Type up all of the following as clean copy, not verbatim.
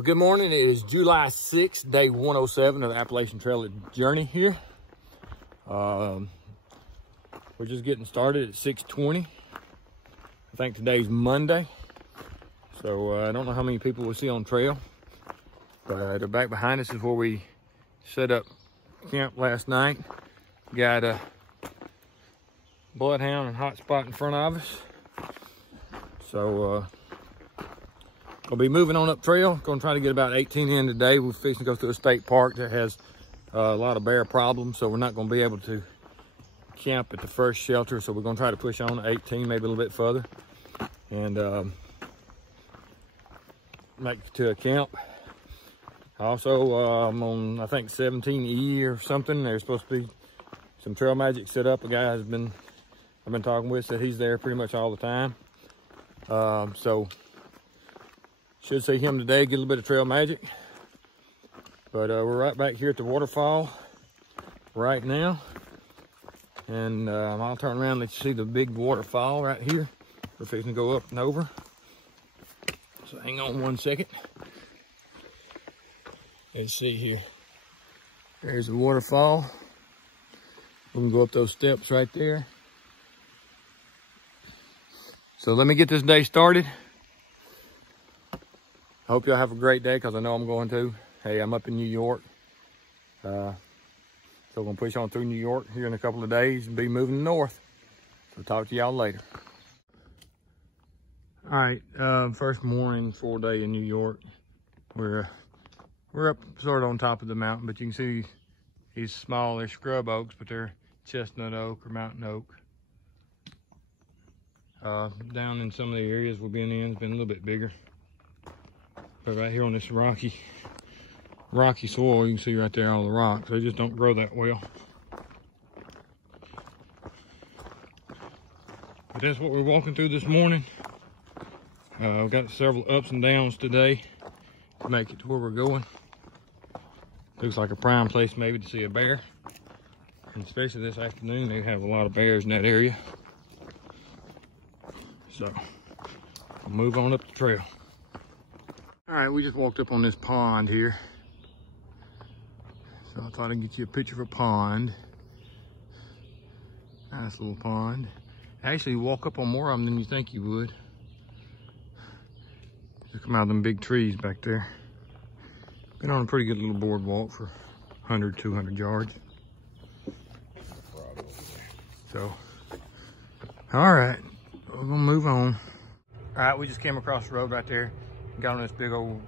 Well, good morning. It is July 6th, day 107 of the Appalachian Trail journey here. We're just getting started at 6:20. I think today's Monday. So I don't know how many people we'll see on trail. But back behind us is where we set up camp last night. Got a bloodhound and hot spot in front of us. So we'll be moving on up trail. Gonna try to get about 18 in today. We're fixing to go through a state park that has a lot of bear problems, so we're not gonna be able to camp at the first shelter. So we're gonna try to push on to 18, maybe a little bit further, and make it to a camp. Also, I'm on, I think, 17E or something. There's supposed to be some trail magic set up. A guy I've been talking with said he's there pretty much all the time. So should see him today, get a little bit of trail magic. But we're right back here at the waterfall right now. And I'll turn around and let you see the big waterfall right here. We're fixing to go up and over. So hang on one second. Let's see here. There's the waterfall. We can go up those steps right there. So let me get this day started. I hope y'all have a great day, because I know I'm going to. Hey, I'm up in New York. So I'm gonna push on through New York here in a couple of days and be moving north. So talk to y'all later. All right, first morning, 4-day in New York. We're up sort of on top of the mountain, but you can see these small, they're scrub oaks, but they're chestnut oak or mountain oak. Down in some of the areas we're being in, it's been a little bit bigger. But right here on this rocky soil, you can see right there all the rocks. They just don't grow that well. But that's what we're walking through this morning. We've got several ups and downs today to make it to where we're going. Looks like a prime place maybe to see a bear. And especially this afternoon, they have a lot of bears in that area. So, we'll move on up the trail. All right, we just walked up on this pond here. So I thought I'd get you a picture of a pond. Nice little pond. Actually, you walk up on more of them than you think you would. Just come out of them big trees back there. Been on a pretty good little boardwalk for 100, 200 yards. So, all right, we're gonna move on. All right, we just came across the road right there. Got on this big old,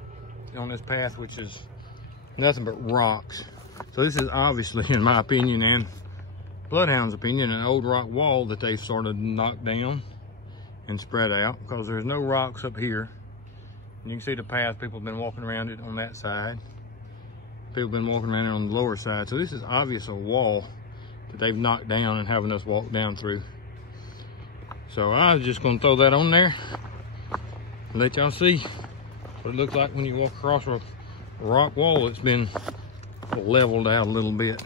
on this path, which is nothing but rocks. So this is obviously, in my opinion and Bloodhound's opinion, an old rock wall that they've sort of knocked down and spread out, because there's no rocks up here. And you can see the path, people have been walking around it on that side. People have been walking around it on the lower side. So this is obviously a wall that they've knocked down and having us walk down through. So I was just gonna throw that on there and let y'all see what it looks like when you walk across a rock wall that's been leveled out a little bit.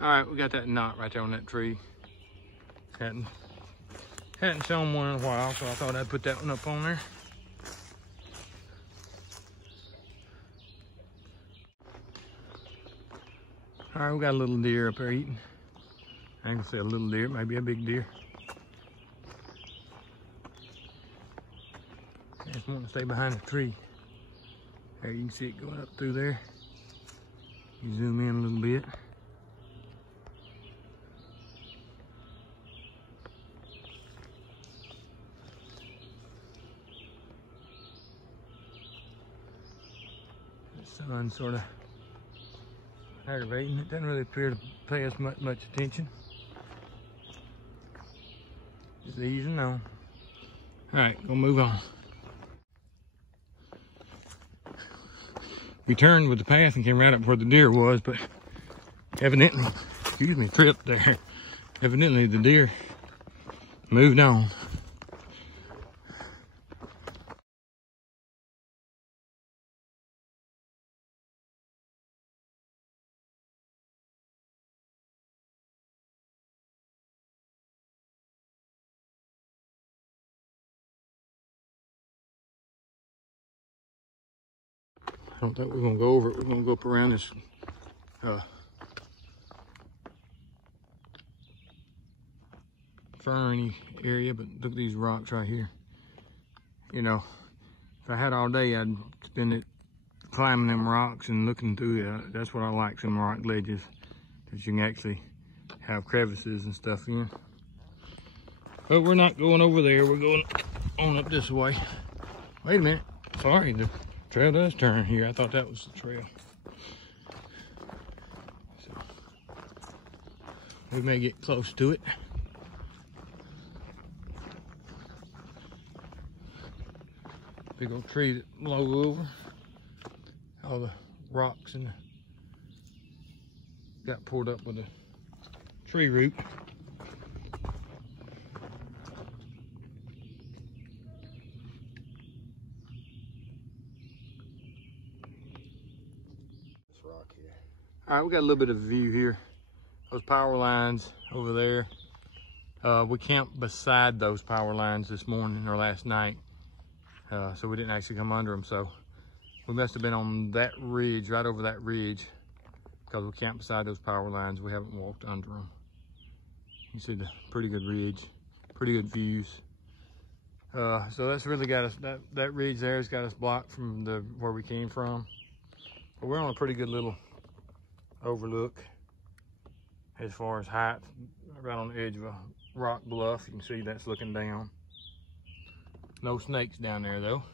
All right, we got that knot right there on that tree. Hadn't shown one in a while, so I thought I'd put that one up on there. All right, we got a little deer up there eating. I ain't gonna say a little deer, maybe a big deer. I just want to stay behind the tree. There, you can see it going up through there. You zoom in a little bit. The sun's sort of aggravating. It doesn't really appear to pay us much attention. Just easing on. All right, gonna move on. We turned with the path and came right up where the deer was, but evidently, excuse me, tripped there. Evidently the deer moved on. I don't think we're gonna go over it. We're gonna go up around this ferny area, but look at these rocks right here. You know, if I had all day, I'd spend it climbing them rocks and looking through it. That's what I like, some rock ledges that you can actually have crevices and stuff in. But we're not going over there. We're going on up this way. Wait a minute. Sorry, the trail does turn here. I thought that was the trail. So, we may get close to it. Big old tree that blew over. All the rocks and got poured up with a tree root. This rock here. All right, we got a little bit of a view here. Those power lines over there. We camped beside those power lines this morning or last night. So we didn't actually come under them. So we must have been on that ridge, right over that ridge, because we camped beside those power lines. We haven't walked under them. You see the pretty good ridge, pretty good views. So that's really got us, that ridge there has got us blocked from where we came from. But we're on a pretty good little overlook as far as height, right on the edge of a rock bluff. You can see that's looking down. No snakes down there though.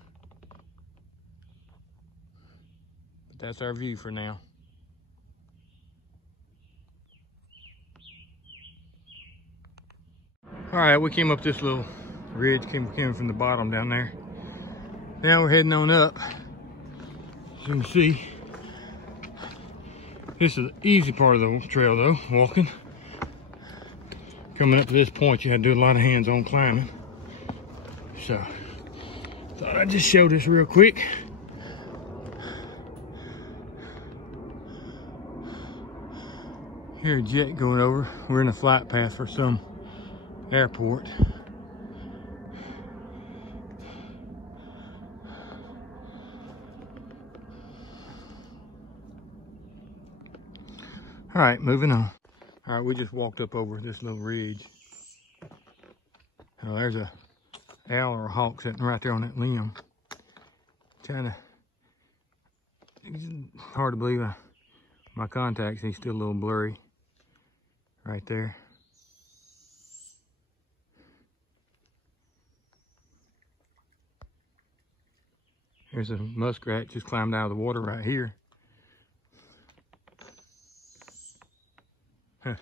But that's our view for now. All right, we came up this little ridge, came from the bottom down there. Now we're heading on up. As you can see, this is the easy part of the trail though, walking. Coming up to this point, you had to do a lot of hands-on climbing. So, thought I'd just show this real quick. Here's a jet going over. We're in a flight path for some airport. All right, moving on. All right, we just walked up over this little ridge. Oh, there's a owl or a hawk sitting right there on that limb. It's hard to believe my contacts, he's still a little blurry right there. There's a muskrat just climbed out of the water right here. Huh.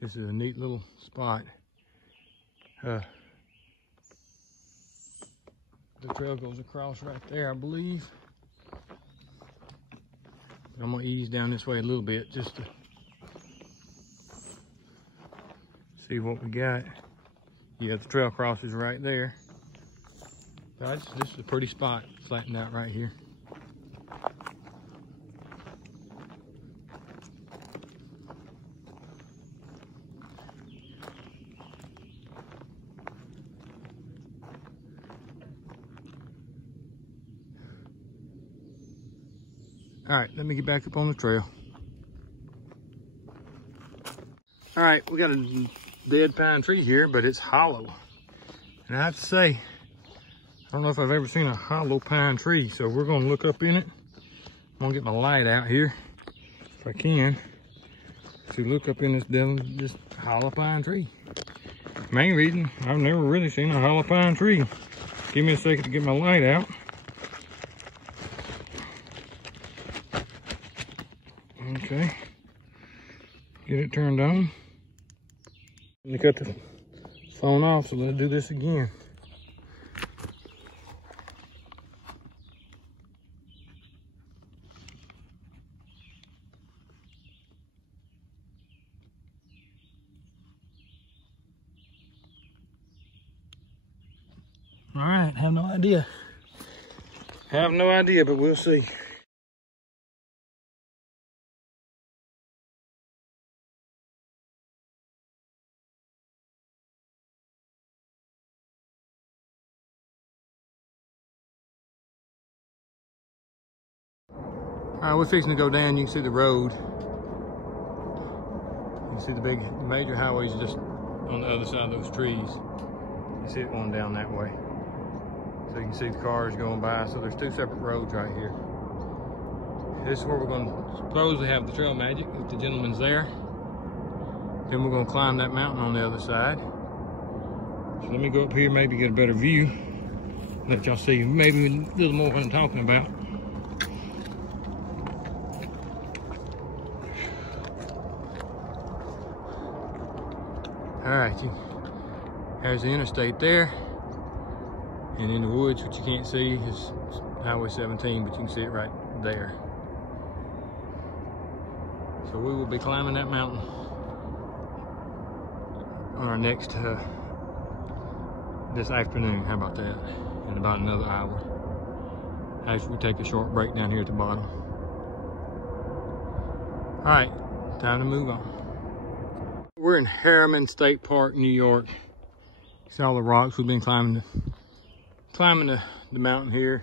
This is a neat little spot. The trail goes across right there, I believe. But I'm gonna ease down this way a little bit just to see what we got. Yeah, the trail crosses right there. Guys, this is a pretty spot, flattened out right here. All right, let me get back up on the trail. All right, we got a dead pine tree here, but it's hollow. And I have to say, I don't know if I've ever seen a hollow pine tree, so we're gonna look up in it. I'm gonna get my light out here, if I can, to look up in this hollow pine tree. Main reason, I've never really seen a hollow pine tree. Give me a second to get my light out. Okay, get it turned on. Let me cut the phone off, so let's do this again. All right, have no idea. Have no idea, but we'll see. All right, we're fixing to go down. You can see the road. You can see the big major highways just on the other side of those trees. You see it going down that way. So you can see the cars going by. So there's two separate roads right here. This is where we're going to supposedly have the trail magic if the gentleman's there. Then we're going to climb that mountain on the other side. So let me go up here, maybe get a better view. Let y'all see maybe a little more what I'm talking about. All right, there's the interstate there. And in the woods, what you can't see is Highway 17, but you can see it right there. So we will be climbing that mountain on our next, this afternoon. How about that? In about another hour. After we take a short break down here at the bottom. All right, time to move on. We're in Harriman State Park, New York. See all the rocks. We've been climbing the mountain here.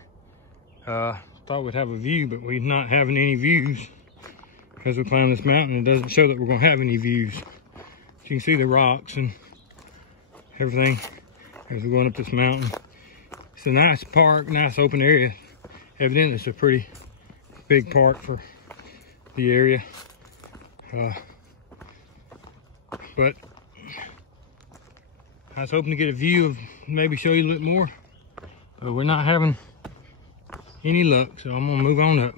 Thought we'd have a view, but we're not having any views. As we climb this mountain, it doesn't show that we're gonna have any views. You can see the rocks and everything as we're going up this mountain. It's a nice park, nice open area. Evidently it's a pretty big park for the area. But I was hoping to get a view of, maybe show you a little more. But we're not having any luck, so I'm gonna move on up.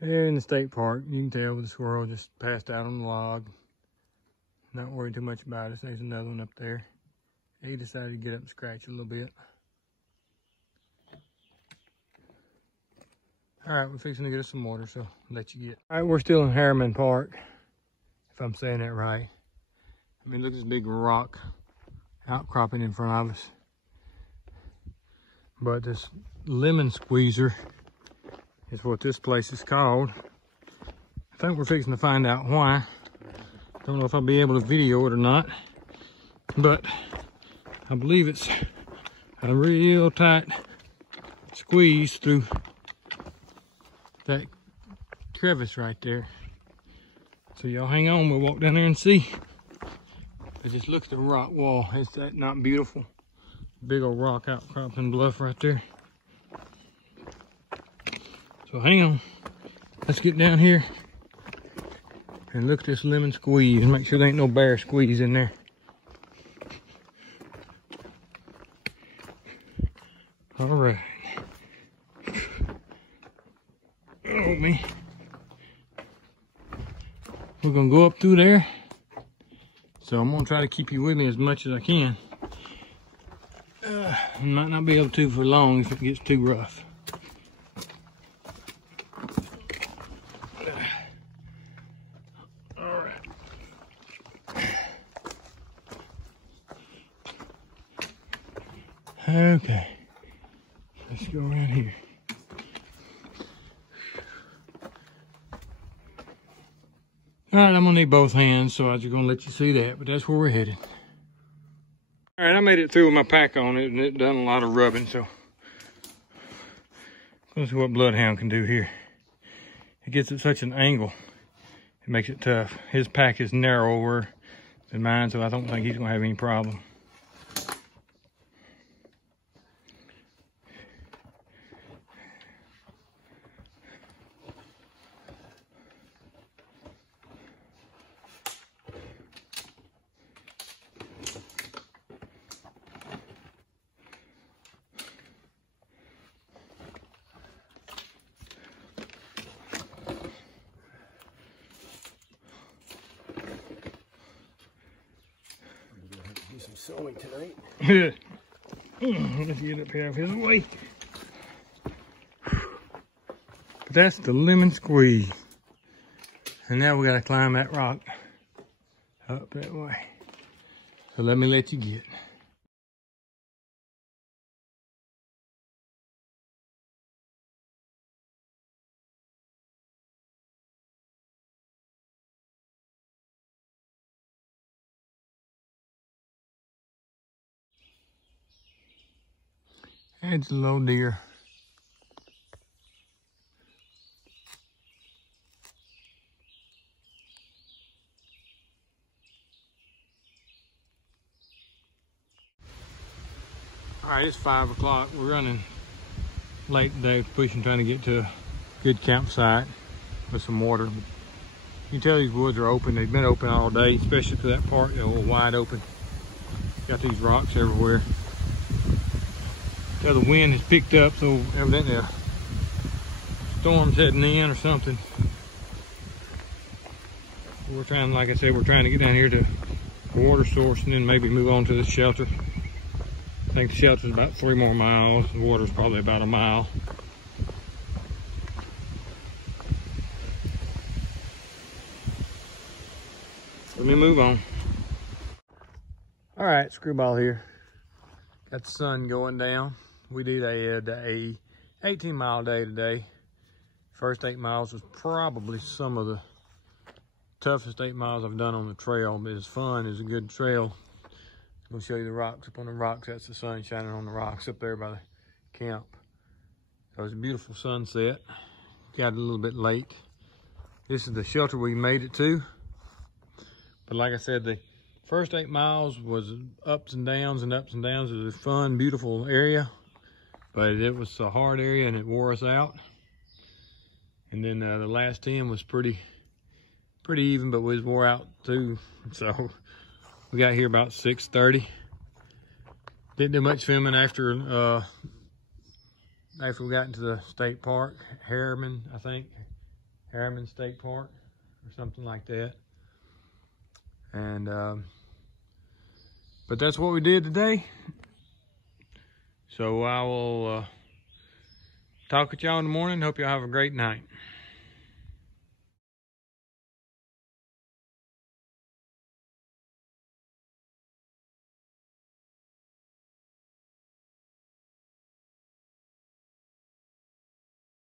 Here in the state park, you can tell with the squirrel just passed out on the log. Not worried too much about it. There's another one up there. He decided to get up and scratch a little bit. All right, we're fixing to get us some water, so I'll let you get. All right, we're still in Hermann Park, if I'm saying that right. I mean, look at this big rock outcropping in front of us. But this lemon squeezer is what this place is called. I think we're fixing to find out why. Don't know if I'll be able to video it or not, but I believe it's a real tight squeeze through that crevice right there. So y'all hang on, we'll walk down there and see. But just look at the rock wall. Is that not beautiful? Big old rock outcropping bluff right there. So hang on, let's get down here and look at this lemon squeeze and make sure there ain't no bear squeeze in there. All right. Oh me. We're gonna go up through there. So I'm gonna try to keep you with me as much as I can. I might not be able to for long if it gets too rough. Okay, let's go around here. All right, I'm gonna need both hands, so I'm just gonna let you see that, but that's where we're headed. All right, I made it through with my pack on it, and it done a lot of rubbing, so let's see what Bloodhound can do here. It gets at such an angle, it makes it tough. His pack is narrower than mine, so I don't think he's gonna have any problem. Some sewing tonight. Let's get up here out of his way. But that's the lemon squeeze. And now we gotta climb that rock up that way. So let me let you get. It's a little deer. All right, it's 5 o'clock. We're running late today, pushing, trying to get to a good campsite with some water. You can tell these woods are open. They've been open all day, especially for that part. They're all wide open. Got these rocks everywhere. So the wind has picked up, so evidently a storm's heading in or something. We're trying, like I said, we're trying to get down here to a water source and then maybe move on to the shelter. I think the shelter's about 3 more miles. The water's probably about a mile. Let me move on. All right, Screwball here. Got the sun going down. We did a 18-mile day today. First 8 miles was probably some of the toughest 8 miles I've done on the trail, but it's fun. It's a good trail. I'm gonna show you the rocks. Up on the rocks, that's the sun shining on the rocks up there by the camp. So it's a beautiful sunset. Got a little bit late. This is the shelter we made it to. But like I said, the first 8 miles was ups and downs and ups and downs. It was a fun, beautiful area, but it was a hard area and it wore us out. And then the last 10 was pretty even, but we was wore out too. So we got here about 6:30. Didn't do much filming after we got into the state park, Harriman, I think. Harriman State Park or something like that. And but that's what we did today. So I will talk with y'all in the morning. Hope y'all have a great night.